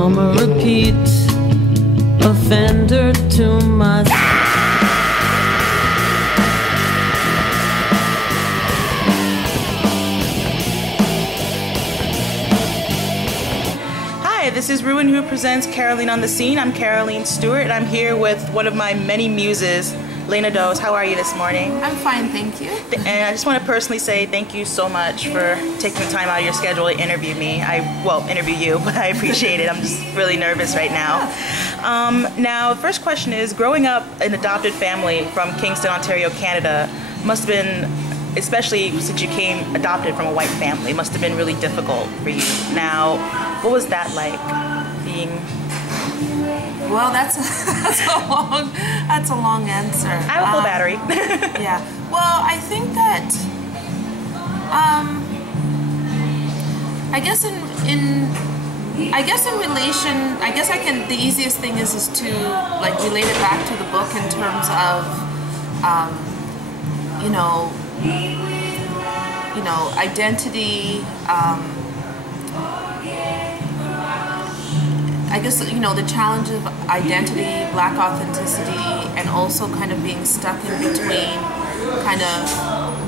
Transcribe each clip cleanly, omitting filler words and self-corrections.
I'm a repeat offender to myself. Hi, this is ReWandWho presents CaRoLeeN on the Scene. I'm CaRoLeeN Stewart, and I'm here with one of my many muses, Laina Dawes. How are you this morning? I'm fine, thank you. And I just want to personally say thank you so much for taking the time out of your schedule to interview me. Interview you, but I appreciate it. I'm just really nervous right now. Now, the first question is, growing up in an adopted family from Kingston, Ontario, Canada, must have been, especially since you came adopted from a white family, must have been really difficult for you. Now, what was that like, being... Well, that's a long answer. I have a full battery. Yeah. Well, I think that the easiest thing is to like relate it back to the book in terms of identity. I guess, the challenge of identity, black authenticity, and also kind of being stuck in between, kind of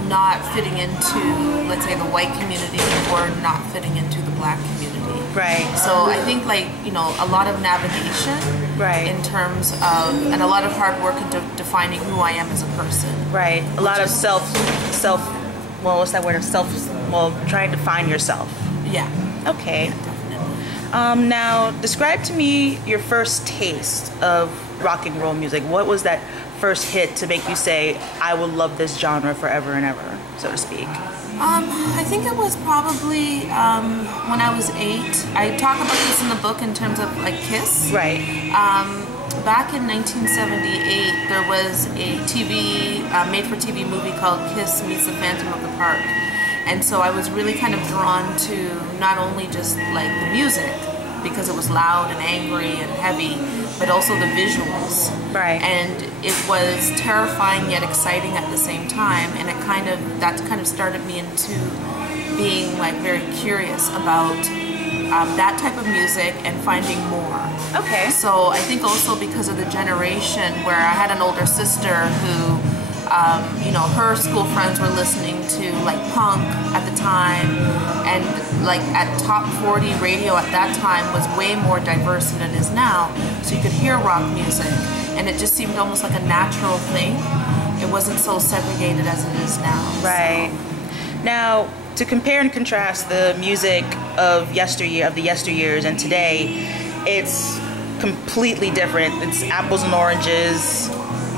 not fitting into, let's say, the white community or not fitting into the black community. Right. So I think, a lot of navigation, right, in terms of, and a lot of hard work into defining who I am as a person. Right. A lot of trying to find yourself. Yeah. Okay. Now, describe to me your first taste of rock and roll music. What was that first hit to make you say, I will love this genre forever and ever, so to speak? I think it was probably when I was 8. I talk about this in the book in terms of Kiss. Right. Back in 1978, there was a made-for-TV movie called Kiss Meets the Phantom of the Park. And so I was really kind of drawn to not only just the music, because it was loud and angry and heavy, but also the visuals. Right. And it was terrifying yet exciting at the same time, and that kind of started me into being very curious about that type of music and finding more. Okay. So I think also because of the generation where I had an older sister who her school friends were listening to punk at the time, and at top 40 radio at that time was way more diverse than it is now. So you could hear rock music, and it just seemed almost like a natural thing. It wasn't so segregated as it is now. Right. So. Now, to compare and contrast the music of the yesteryears and today, it's completely different. It's apples and oranges.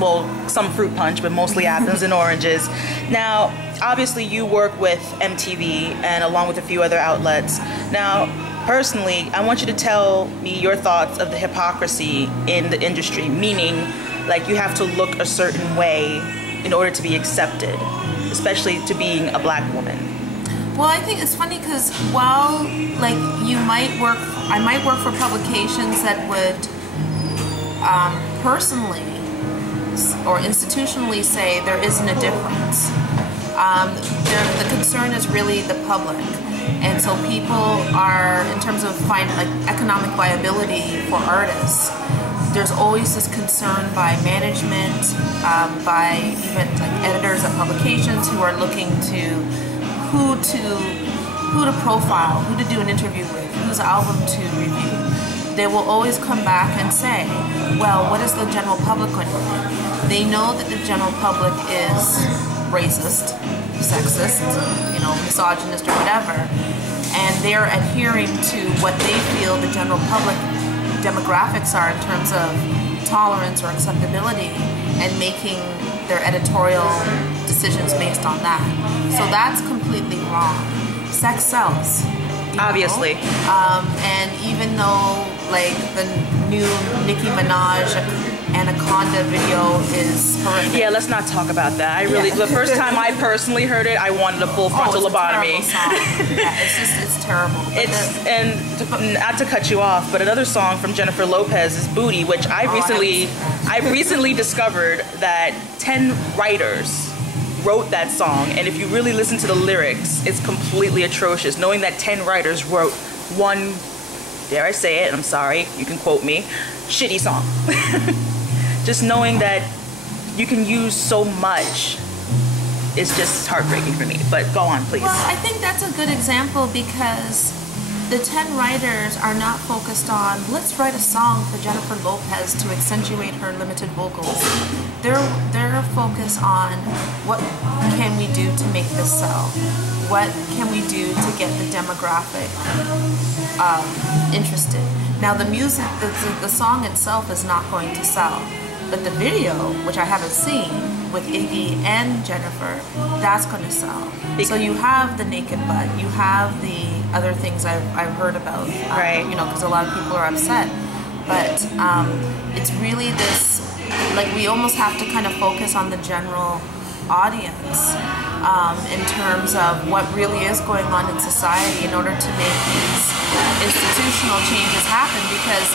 Well, some fruit punch, but mostly apples and oranges. Now, obviously you work with MTV and along with a few other outlets. Now, personally, I want you to tell me your thoughts of the hypocrisy in the industry, meaning you have to look a certain way in order to be accepted, especially to being a black woman. Well, I think it's funny because while I might work for publications that would personally or institutionally say there isn't a difference. The concern is really the public, and so people are, in terms of finding economic viability for artists, there's always this concern by management, by even editors of publications who are looking to who to profile, who to do an interview with, whose album to review. They will always come back and say, well, what is the general public going to think? They know that the general public is racist, sexist, misogynist or whatever, and they're adhering to what they feel the general public demographics are in terms of tolerance or acceptability, and making their editorial decisions based on that. So that's completely wrong. Sex sells. Obviously. And even though the new Nicki Minaj Anaconda video is horrific. Yeah, let's not talk about that. The first time I personally heard it, I wanted a full frontal lobotomy. Yeah, it's terrible. And not to cut you off, but another song from Jennifer Lopez is Booty, which I recently discovered that 10 writers wrote that song, and if you really listen to the lyrics, it's completely atrocious. Knowing that 10 writers wrote one dare I say it, I'm sorry, you can quote me, shitty song. Just knowing that you can use so much is just heartbreaking for me. But go on, please. Well, I think that's a good example because the 10 writers are not focused on, let's write a song for Jennifer Lopez to accentuate her limited vocals. They're focused on what can we do to make this sell? What can we do to get the demographic interested? Now the music, the song itself is not going to sell, but the video, which I haven't seen, with Iggy and Jennifer, that's going to sell. So you have the naked butt, you have the other things I've heard about, right? You know, because a lot of people are upset. But it's really this, like, we almost have to kind of focus on the general audience in terms of what really is going on in society in order to make these institutional changes happen, because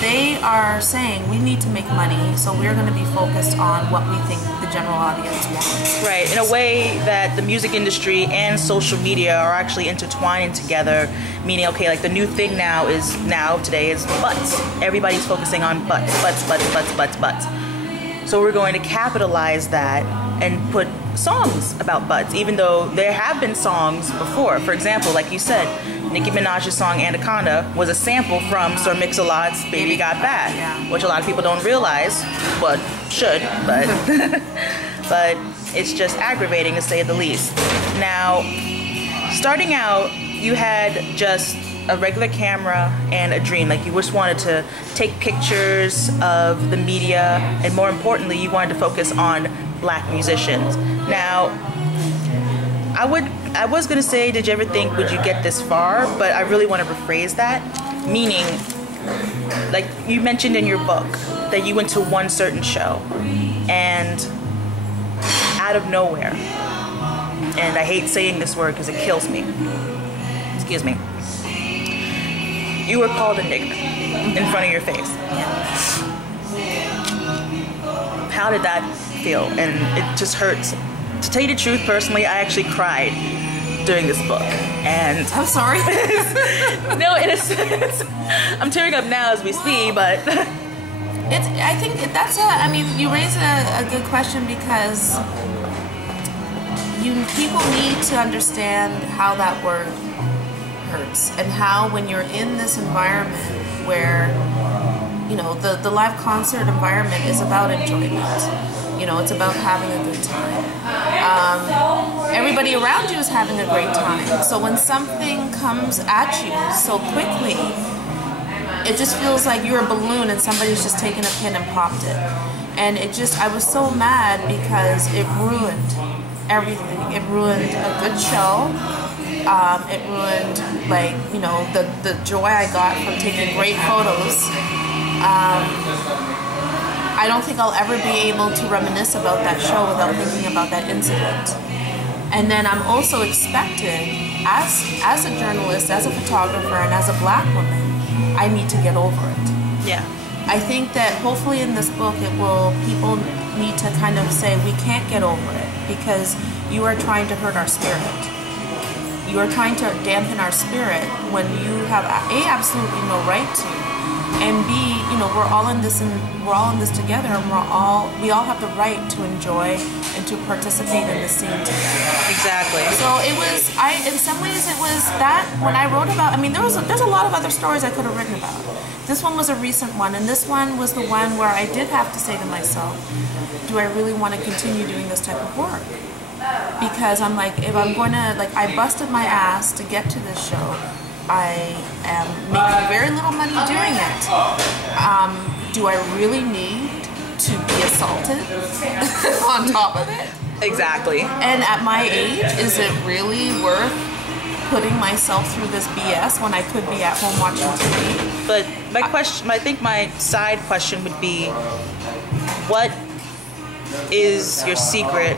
they are saying we need to make money, so we're going to be focused on what we think the general audience wants. Right, in a way that the music industry and social media are actually intertwining together, meaning, okay, like the new thing today is butts. Everybody's focusing on butts. So we're going to capitalize that and put songs about butts, even though there have been songs before. For example, like you said, Nicki Minaj's song Anaconda was a sample from Sir Mix-a-Lot's Baby Got Bad, which a lot of people don't realize, but should, but but it's just aggravating to say the least. Now, starting out, you had just a regular camera and a dream. Like, you just wanted to take pictures of the media, and more importantly, you wanted to focus on Black musicians. Now, I was gonna say, did you ever think, would you get this far? But I really want to rephrase that, meaning, like you mentioned in your book, that you went to one certain show, and out of nowhere, and I hate saying this word because it kills me, excuse me, you were called a nigger in front of your face. How did that feel? And it just hurts. To tell you the truth, personally, I actually cried during this book, and I'm sorry. No, I'm tearing up now as we speak, but I think that's I mean, you raise a good question, because people need to understand how that word hurts, and how when you're in this environment where, you know, the live concert environment is about enjoyment. You know, it's about having a good time. Everybody around you is having a great time. So when something comes at you so quickly, it just feels like you're a balloon and somebody's just taken a pin and popped it. And I was so mad because it ruined everything. It ruined a good show. It ruined, like, you know, the joy I got from taking great photos. I don't think I'll ever be able to reminisce about that show without thinking about that incident. And then I'm also expected, as a journalist, as a photographer, and as a Black woman, I need to get over it. Yeah. I think that hopefully in this book people need to kind of say, we can't get over it because you are trying to hurt our spirit. You are trying to dampen our spirit when you have absolutely no right to. And B, you know, we're all in this together, and we all have the right to enjoy and to participate in the scene together. Exactly. So it was, in some ways it was that, when I wrote about, I mean, there's a lot of other stories I could have written about. This one was a recent one, and this one was the one where I did have to say to myself, do I really want to continue doing this type of work? Because I'm like, if I'm going to, like, I busted my ass to get to this show. I am making very little money doing it. Do I really need to be assaulted on top of it? Exactly. And at my age, is it really worth putting myself through this BS when I could be at home watching TV? But my question, I think my side question would be, what is your secret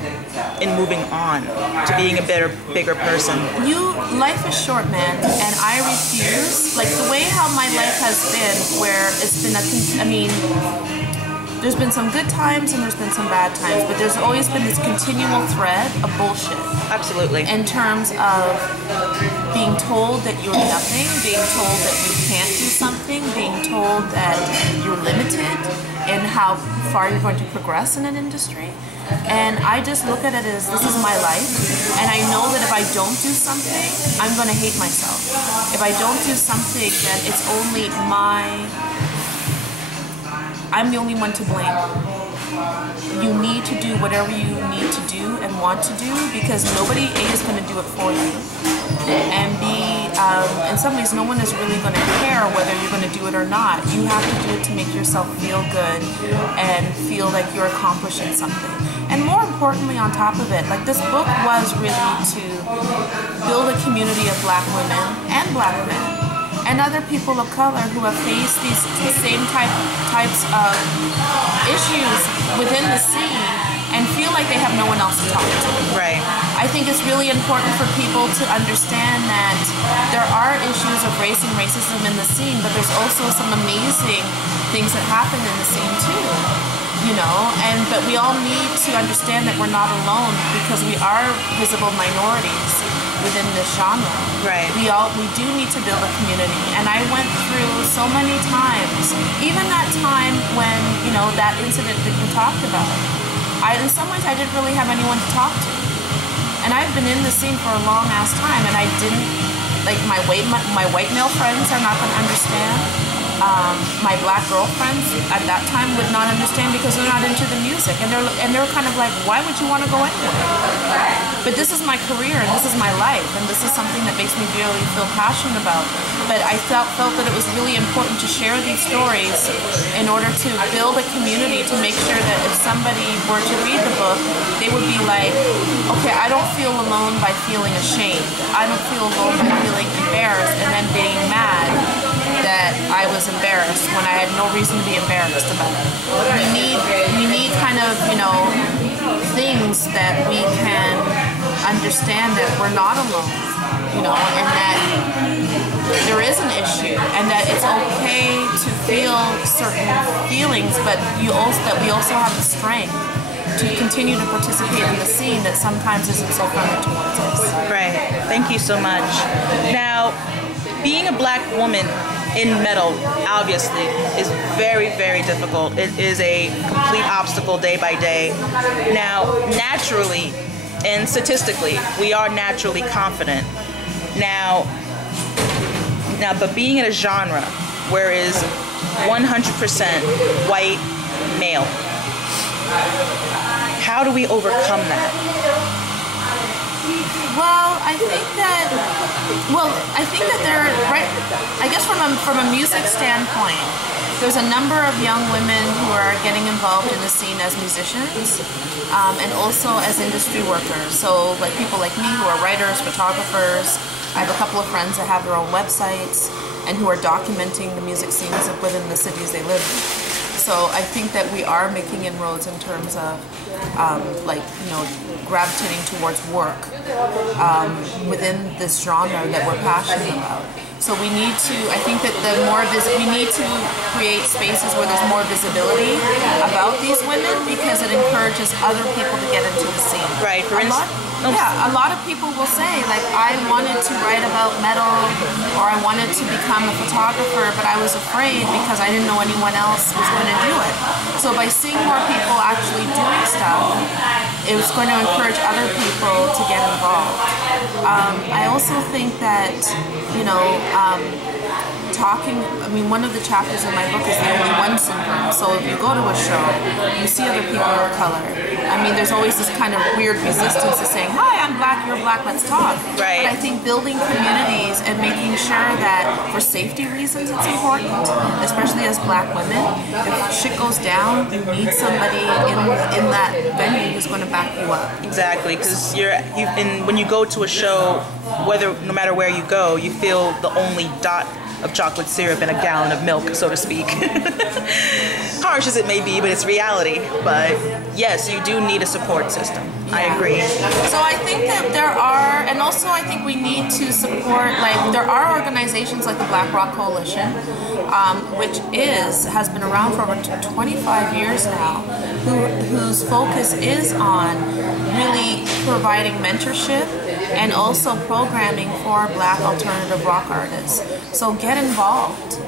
in moving on to being a bigger person? Life is short, man, and I refuse. Like, the way how my life has been, where it's been there's been some good times and there's been some bad times, but there's always been this continual thread of bullshit. Absolutely. In terms of being told that you're nothing, being told that you can't do something, being told that you're limited in how far you're going to progress in an industry. And I just look at it as this is my life, and I know that if I don't do something, I'm going to hate myself. If I don't do something, then it's only I'm the only one to blame. You need to do whatever you need to do and want to do, because nobody A is going to do it for you, and B, in some ways, no one is really going to care whether you're going to do it or not. You have to do it to make yourself feel good and feel like you're accomplishing something. And more importantly, on top of it, like, this book was really to build a community of Black women and Black men and other people of color who have faced these same types of issues within the scene and feel like they have no one else to talk to. Right. I think it's really important for people to understand that there are issues of race and racism in the scene, but there's also some amazing things that happen in the scene too. You know, but we all need to understand that we're not alone, because we are visible minorities within this genre. Right. We do need to build a community, and I went through so many times, even that time when, you know, that incident that you talked about. In some ways, I didn't really have anyone to talk to, and I've been in the scene for a long ass time, and I didn't, like, my white male friends are not going to understand. My Black girlfriends at that time would not understand, because they're not into the music, and they're kind of like, why would you want to go anywhere? But this is my career, and this is my life, and this is something that makes me really feel passionate about. But I felt that it was really important to share these stories in order to build a community, to make sure that if somebody were to read the book, they would be like, okay, I don't feel alone by feeling ashamed. I don't feel alone by feeling embarrassed and then being mad that I was embarrassed when I had no reason to be embarrassed about it. We need kind of, you know, things that we can understand that we're not alone, you know, and that there is an issue, and that it's okay to feel certain feelings, but we also have the strength to continue to participate in the scene that sometimes isn't so friendly towards us. Right. Thank you so much. Now, being a Black woman in metal, obviously, is very, very difficult. It is a complete obstacle day by day. Now, naturally and statistically, we are naturally confident. Now, but being in a genre where is 100% white male, how do we overcome that? Well, I think that there, right, I guess from a music standpoint, there's a number of young women who are getting involved in the scene as musicians, and also as industry workers. So, like, people like me who are writers, photographers. I have a couple of friends that have their own websites and who are documenting the music scenes within the cities they live in. So I think that we are making inroads in terms of, like, you know, gravitating towards work within this genre that we're passionate about. So we need to, I think that we need to create spaces where there's more visibility about these women, because it encourages other people to get into the scene. Right. For instance, a lot of people will say, like, I wanted to write about metal, or I wanted to become a photographer, but I was afraid because I didn't know anyone else was going to do it. So by seeing more people actually doing stuff, it was going to encourage other people to get involved. I also think that, you know, one of the chapters in my book is the only one syndrome. So if you go to a show, you see other people of color. I mean, there's always this kind of weird resistance to saying, hi, I'm Black, you're Black, let's talk. Right. But I think building communities and making sure that for safety reasons it's important, especially as Black women. If shit goes down, you need somebody in that venue who's going to back you up. Exactly, because when you go to a show, no matter where you go, you feel the only dot of chocolate syrup in a gallon of milk, so to speak. Harsh as it may be, but it's reality. But yes, you do need a support system. Yeah. I agree. So I think that there are, and also I think we need to support, like, there are organizations like the Black Rock Coalition, which has been around for over 25 years now, whose focus is on really providing mentorship and also programming for Black alternative rock artists. So get involved.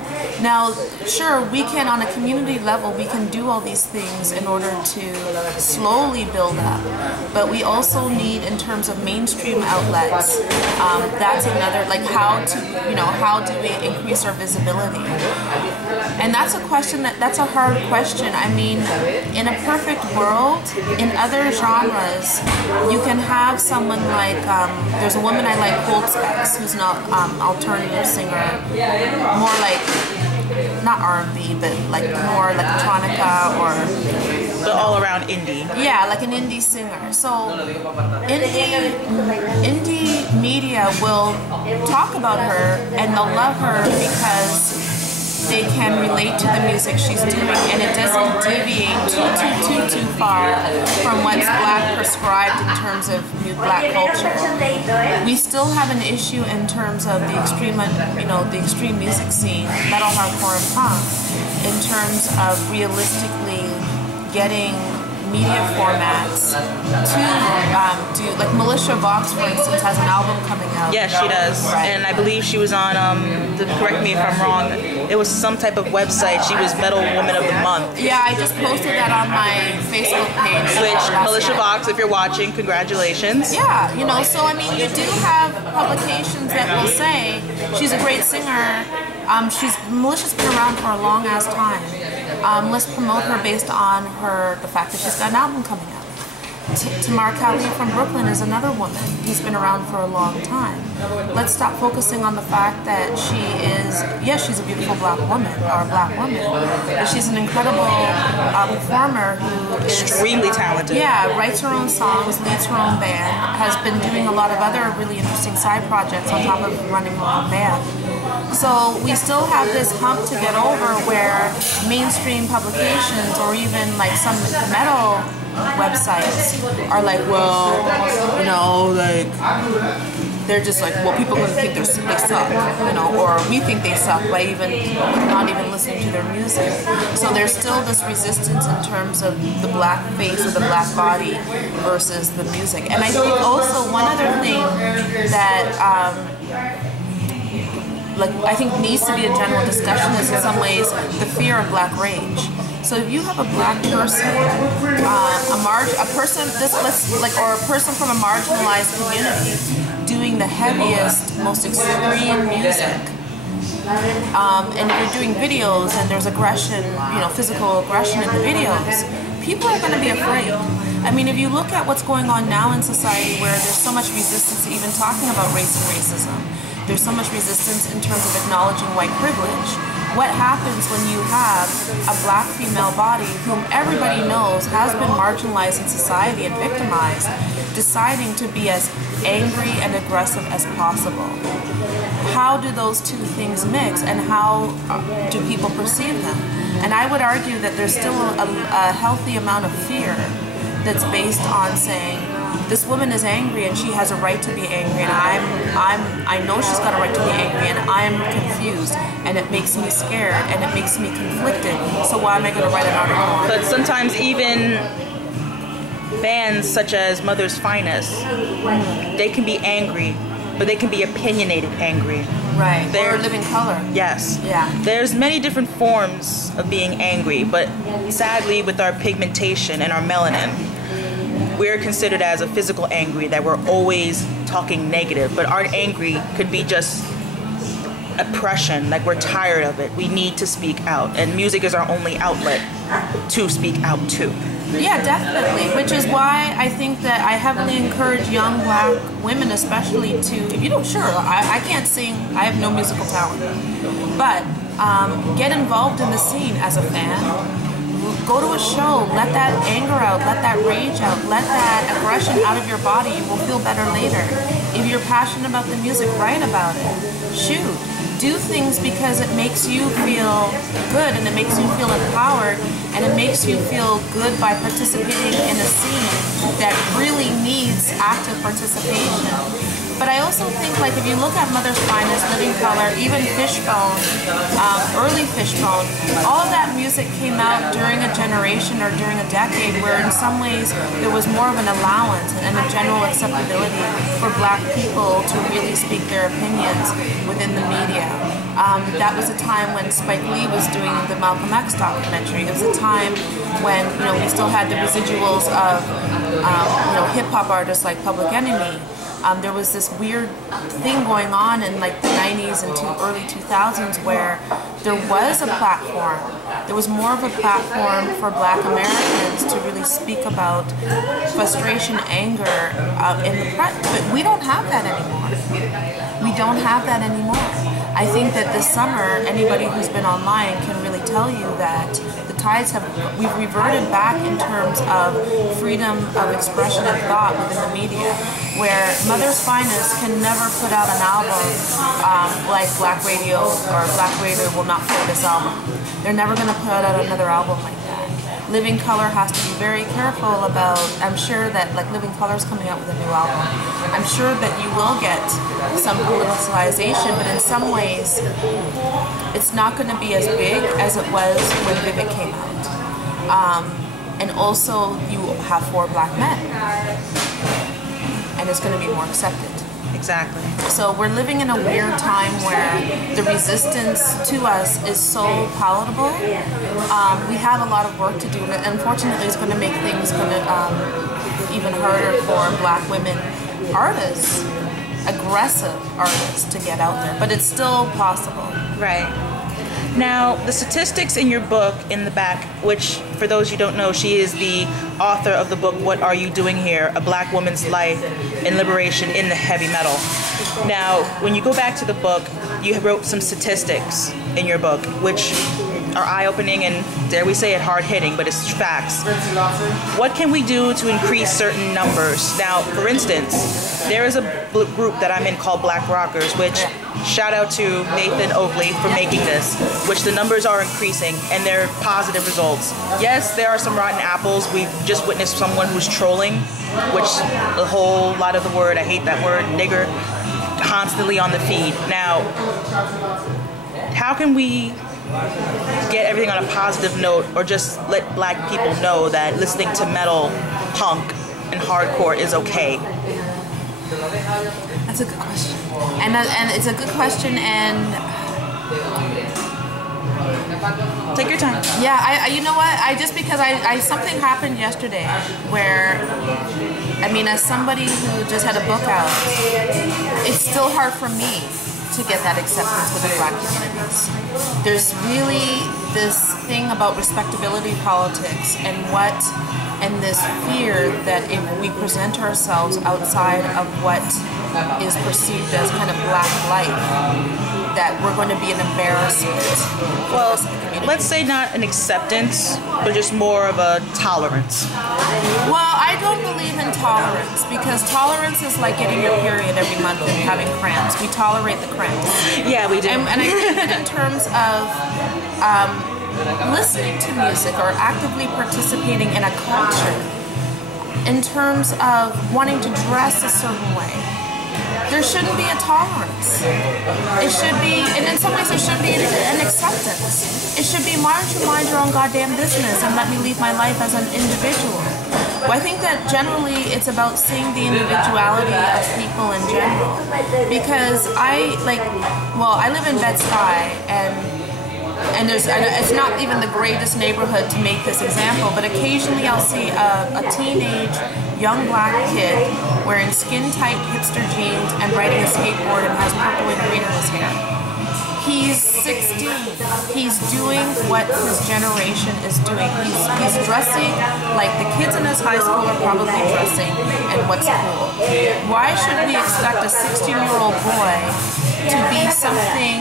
Now, sure, we can, on a community level, we can do all these things in order to slowly build up, but we also need, in terms of mainstream outlets, that's another, like, how do we increase our visibility? And that's a question that's a hard question. I mean, in a perfect world, in other genres, you can have someone like, there's a woman I like, Holtzbeck, who's an alternative singer, more like, not R&B, but like more electronica or... But all around indie. Yeah, like an indie singer. So indie media will talk about her and they'll love her because they can relate to the music she's doing, and it doesn't deviate too far from what's Black prescribed in terms of new Black culture. We still have an issue in terms of the extreme music scene, metal, hardcore, and punk, in terms of realistically getting media formats to do, like Militia Vox, for instance, has an album coming out. Yes, she does. Right. And I believe she was on, correct me if I'm wrong, it was some type of website. She was Metal Woman of the Month. Yeah, I just posted that on my Facebook page. Which, Militia Vox, if you're watching, congratulations. Yeah, so I mean, you do have publications that will say she's a great singer. Militia's been around for a long ass time. Let's promote her based on the fact that she's got an album coming out. Tamar Cali from Brooklyn is another woman who's been around for a long time. Let's stop focusing on the fact that she's a beautiful Black woman, or a Black woman, but she's an incredible performer who is extremely talented. Yeah, writes her own songs, leads her own band, has been doing a lot of other really interesting side projects on top of running her own band. So we still have this hump to get over where mainstream publications or even like some metal websites are like, well, like they're just like, well, people are gonna think they suck, or we think they suck by not even listening to their music. So there's still this resistance in terms of the Black face or the Black body versus the music. And I think also one other thing that I think needs to be a general discussion is in some ways the fear of Black rage. So if you have a Black person, a person from a marginalized community doing the heaviest, most extreme music, and if you're doing videos and there's aggression, physical aggression in the videos, people are going to be afraid. I mean, if you look at what's going on now in society where there's so much resistance to even talking about race and racism, there's so much resistance in terms of acknowledging white privilege. What happens when you have a Black female body whom everybody knows has been marginalized in society and victimized, deciding to be as angry and aggressive as possible? How do those two things mix, and how do people perceive them? And I would argue that there's still a healthy amount of fear that's based on saying, this woman is angry and she has a right to be angry, and I know she's got a right to be angry, and I'm confused, and it makes me scared, and it makes me conflicted. So why am I going to write an article on it? But sometimes even bands such as Mother's Finest, they can be angry, but they can be opinionated angry. Right. Or Living Color. Yes. Yeah. There's many different forms of being angry, but sadly with our pigmentation and our melanin, we're considered as a physical angry, that we're always talking negative, but our angry could be just oppression, like we're tired of it. We need to speak out, and music is our only outlet to speak out to. Yeah, definitely, which is why I think that I heavily encourage young Black women especially to, if you don't, sure, I can't sing, I have no musical talent, but get involved in the scene as a fan. Go to a show, let that anger out, let that rage out, let that aggression out of your body. You will feel better later. If you're passionate about the music, write about it. Shoot. do things because it makes you feel good and it makes you feel empowered and it makes you feel good by participating in a scene that really needs active participation. But I also think, like, if you look at Mother's Finest, Living Color, even Fishbone, early Fishbone, all of that music came out during a generation or during a decade where in some ways there was more of an allowance and a general acceptability for Black people to really speak their opinions within the media. That was a time when Spike Lee was doing the Malcolm X documentary. It was a time when, you know, we still had the residuals of, you know, hip-hop artists like Public Enemy. There was this weird thing going on in like the 90s and early 2000s where there was a platform. There was more of a platform for Black Americans to really speak about frustration, anger in the press. But we don't have that anymore. We don't have that anymore. I think that this summer, anybody who's been online can really tell you that the tides have, we've reverted back in terms of freedom of expression and thought within the media, where Mother's Finest can never put out an album like Black Radio or Black Radio will not play this album. They're never going to put out another album like that. Living Color has to be very careful about, I'm sure that like Living Color's coming out with a new album. I'm sure that you will get some politicization, but in some ways it's not going to be as big as it was when Vivid came out. And also you have 4 Black men, and it's going to be more accepted. Exactly. So we're living in a weird time where the resistance to us is so palatable. We have a lot of work to do, and unfortunately it's going to make things even harder for Black women artists, aggressive artists, to get out there. But it's still possible. Right. Now, the statistics in your book in the back, which for those you don't know, she is the author of the book, What Are You Doing Here? A Black Woman's Life and Liberation in the Heavy Metal. Now, when you go back to the book, you wrote some statistics in your book, which are eye-opening and, dare we say it, hard-hitting, but it's facts. What can we do to increase certain numbers? Now, for instance, there is a group that I'm in called Black Rockers, which, shout out to Nathan Oakley for making this, which the numbers are increasing and they're positive results. Yes, there are some rotten apples. We've just witnessed someone who's trolling, which a whole lot of the word, I hate that word, nigger, constantly on the feed. Now, how can we get everything on a positive note, or just let Black people know that listening to metal, punk, and hardcore is okay? That's a good question, and it's a good question, and take your time. Yeah, I you know what? Because something happened yesterday where, I mean, as somebody who just had a book out, it's still hard for me to get that acceptance within Black communities. There's really this thing about respectability politics and this fear that if we present ourselves outside of what is perceived as kind of Black life, that we're going to be an embarrassment. Well, let's say not an acceptance, but just more of a tolerance. Well, I don't believe in tolerance, because tolerance is like getting your period every month and having cramps. We tolerate the cramps. Yeah, we do. And I think that in terms of listening to music or actively participating in a culture, in terms of wanting to dress a certain way, there shouldn't be a tolerance. It should be, and in some ways there should be an acceptance. It should be, why don't you mind your own goddamn business and let me live my life as an individual? Well, I think that generally it's about seeing the individuality of people in general. Because I live in Bed-Stuy, and it's not even the greatest neighborhood to make this example, but occasionally I'll see a teenage young Black kid wearing skin-tight hipster jeans and riding a skateboard and has purple and green in his hair. He's 16. He's doing what his generation is doing. He's dressing like the kids in his high school are probably dressing, and what's cool. Why should we expect a 16-year-old boy to be something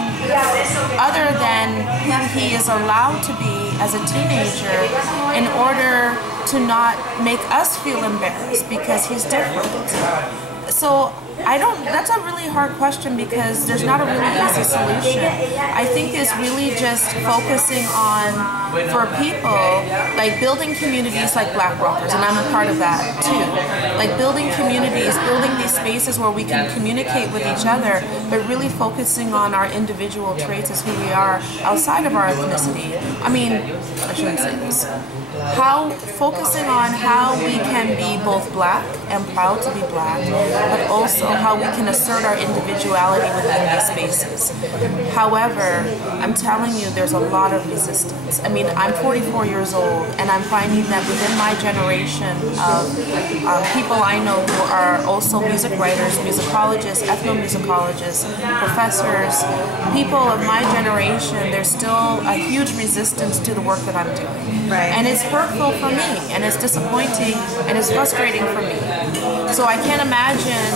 other than who he is allowed to be as a teenager in order to not make us feel embarrassed because he's different? So That's a really hard question because there's not a really easy solution. I think it's really just focusing on, for people, like building communities like Black rockers, and I'm a part of that too. Like building communities, building these spaces where we can communicate with each other, but really focusing on our individual traits as who we are outside of our ethnicity. I mean, I shouldn't say this. Focusing on how we can be both Black and proud to be Black, but also how we can assert our individuality within these spaces. However, I'm telling you, there's a lot of resistance. I mean, I'm 44 years old, and I'm finding that within my generation of people I know who are also music writers, musicologists, ethnomusicologists, professors, people of my generation, there's still a huge resistance to the work that I'm doing. Right. And it's hurtful for me, and it's disappointing, and it's frustrating for me. So I can't imagine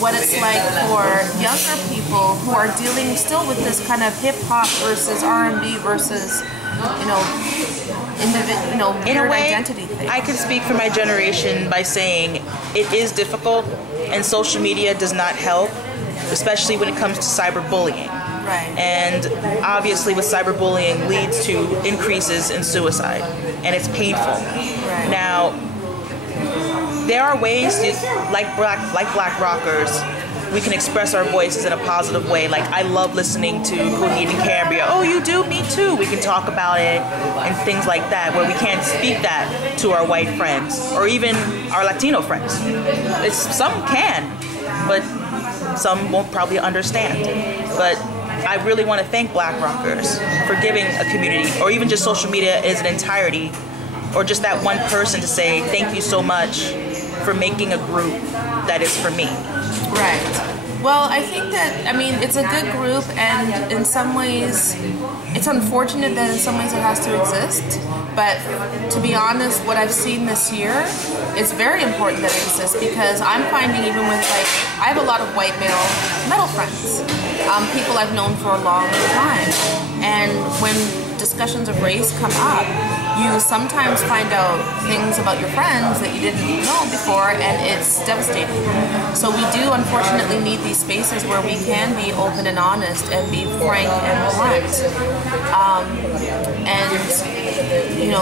what it's like for younger people who are dealing still with this kind of hip-hop versus R&B versus, in a weird way, identity thing. I can speak for my generation by saying it is difficult, and social media does not help, especially when it comes to cyberbullying. Right. And obviously with cyberbullying leads to increases in suicide, and it's painful. Right. Now, there are ways, like Black rockers, we can express our voices in a positive way. Like, I love listening to CaRoLeeN and Cambria. Oh, you do? Me too. We can talk about it and things like that, where we can't speak that to our white friends or even our Latino friends. Some can, but some won't probably understand. But I really want to thank Black rockers for giving a community, or even just social media as an entirety, or just that one person to say thank you so much for making a group that is for me. Right. Well, I think that, it's a good group, and in some ways, it's unfortunate that in some ways it has to exist. But to be honest, what I've seen this year, it's very important that it exists, because I'm finding even with, I have a lot of white male metal friends, people I've known for a long time. And when discussions of race come up, you sometimes find out things about your friends that you didn't know before, and it's devastating. So we do unfortunately need these spaces where we can be open and honest and be frank and blunt.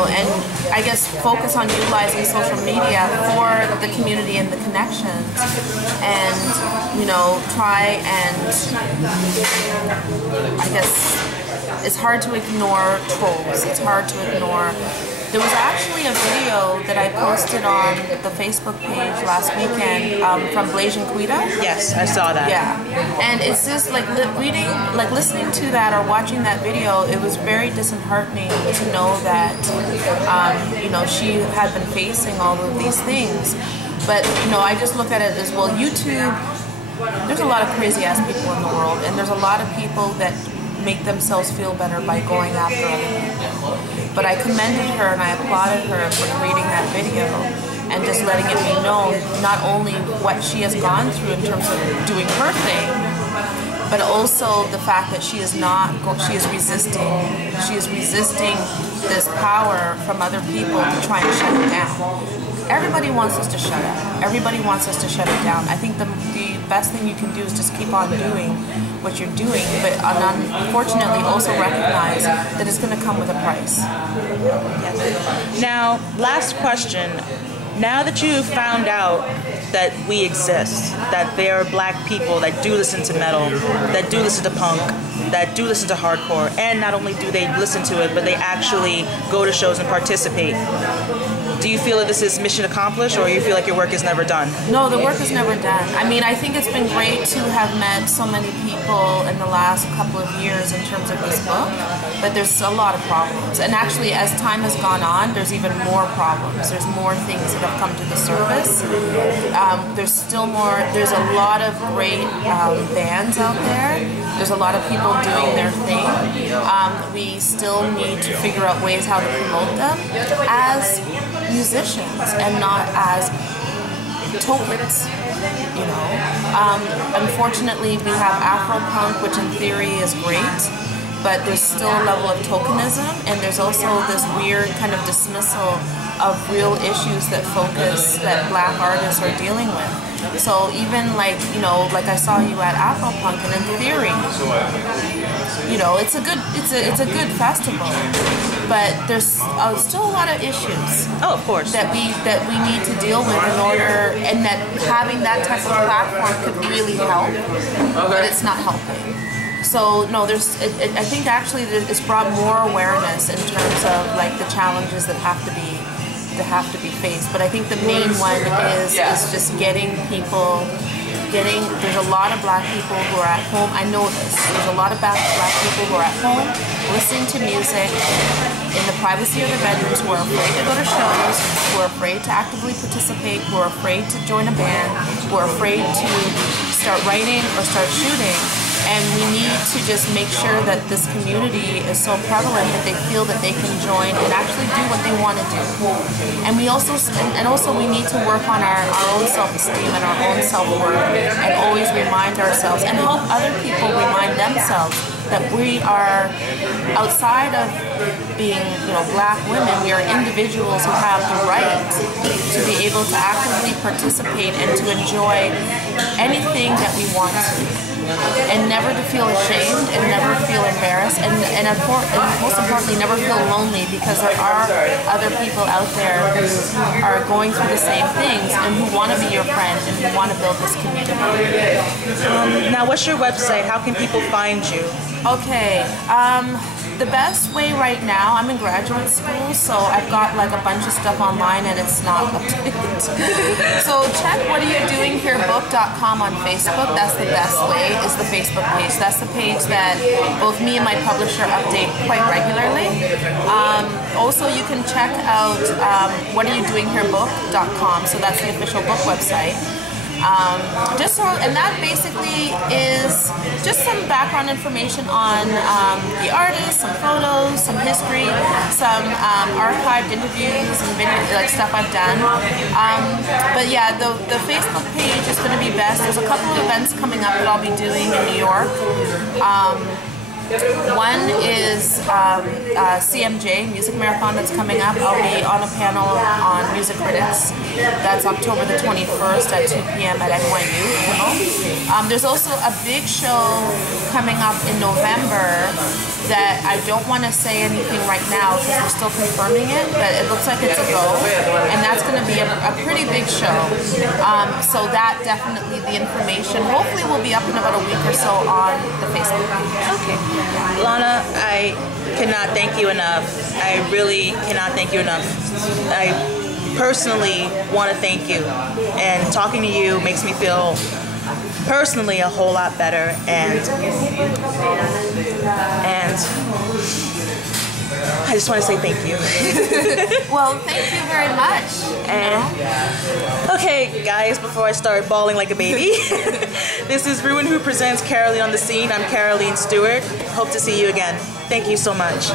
And I guess focus on utilizing social media for the community and the connections, and try and, I guess, it's hard to ignore trolls. It's hard to ignore. There was actually a video that I posted on the Facebook page last weekend from Quita. Yes, I saw that. Yeah, and it's just listening to that or watching that video, it was very disheartening to know that, she had been facing all of these things. But, I just look at it as, well, YouTube, there's a lot of crazy ass people in the world, and there's a lot of people that make themselves feel better by going after other people. But I commended her and I applauded her for creating that video and just letting it be known not only what she has gone through in terms of doing her thing, but also the fact that she is resisting this power from other people to try and shut it down. Everybody wants us to shut up. Everybody wants us to shut it down. I think the best thing you can do is just keep on doing what you're doing, but unfortunately also recognize that it's going to come with a price. Yes. Now, last question. Now that you've found out that we exist, that there are Black people that do listen to metal, that do listen to punk, that do listen to hardcore, and not only do they listen to it, but they actually go to shows and participate, do you feel that this is mission accomplished, or you feel like your work is never done? No, the work is never done. I think it's been great to have met so many people in the last couple of years in terms of this book, but there's a lot of problems. And actually, as time has gone on, there's even more problems. There's more things that have come to the surface. There's still more. There's a lot of great bands out there. There's a lot of people doing their thing. We still need to figure out ways how to promote them as musicians and not as tokens, Unfortunately, we have Afro-punk, which in theory is great, but there's still a level of tokenism, and there's also this weird kind of dismissal of real issues that Black artists are dealing with. So even like, you know, like I saw you at Afropunk, and in theory, you know, it's a good festival, but there's still a lot of issues. Oh, of course. That we need to deal with in order, and that having that type of platform could really help, but it's not helping. So no, I think actually it's brought more awareness in terms of like the challenges that have to be faced. But I think the main one is just getting people. There's a lot of black people who are at home. I know this. There's a lot of black people who are at home listening to music in the privacy of their bedrooms, who are afraid to go to shows, who are afraid to actively participate, who are afraid to join a band, who are afraid to start writing or start shooting. And we need to just make sure that this community is so prevalent that they feel that they can join and actually do what they want to do. And we also we need to work on our own self-esteem and our own self-worth, and always remind ourselves and help other people remind themselves that we are, outside of being, you know, black women, we are individuals who have the right to be able to actively participate and to enjoy anything that we want to. And never to feel ashamed, and never feel embarrassed, and most importantly, never feel lonely, because there are other people out there who are going through the same things and who want to be your friend and who want to build this community. Now, what's your website? How can people find you? Okay. The best way right now, I'm in graduate school, so I've got like a bunch of stuff online and it's not up to date. So check whatdoyoudoingherebook.com on Facebook. That's the best way, is the Facebook page. That's the page that both me and my publisher update quite regularly. Also, you can check out whatdoyoudoingherebook.com. So that's the official book website. And that basically is just some background information on the artist, some photos, some history, some archived interviews and video, like stuff I've done. But yeah, the Facebook page is going to be best. There's a couple of events coming up that I'll be doing in New York. One is CMJ, Music Marathon, that's coming up. I'll be on a panel on music critics. That's October the 21st at 2 p.m. at NYU. There's also a big show coming up in November that I don't want to say anything right now because we're still confirming it, but it looks like it's a go. And that's going to be a pretty big show. So that definitely, the information hopefully will be up in about a week or so on the Facebook page. Okay. Laina, I cannot thank you enough. I really cannot thank you enough. I personally want to thank you, and talking to you makes me feel personally a whole lot better, and I just want to say thank you. Well, thank you very much. And okay, guys, before I start bawling like a baby, this is ReWandWho presents CaRoLeeN on the Scene. I'm CaRoLeeN Stewart. Hope to see you again. Thank you so much.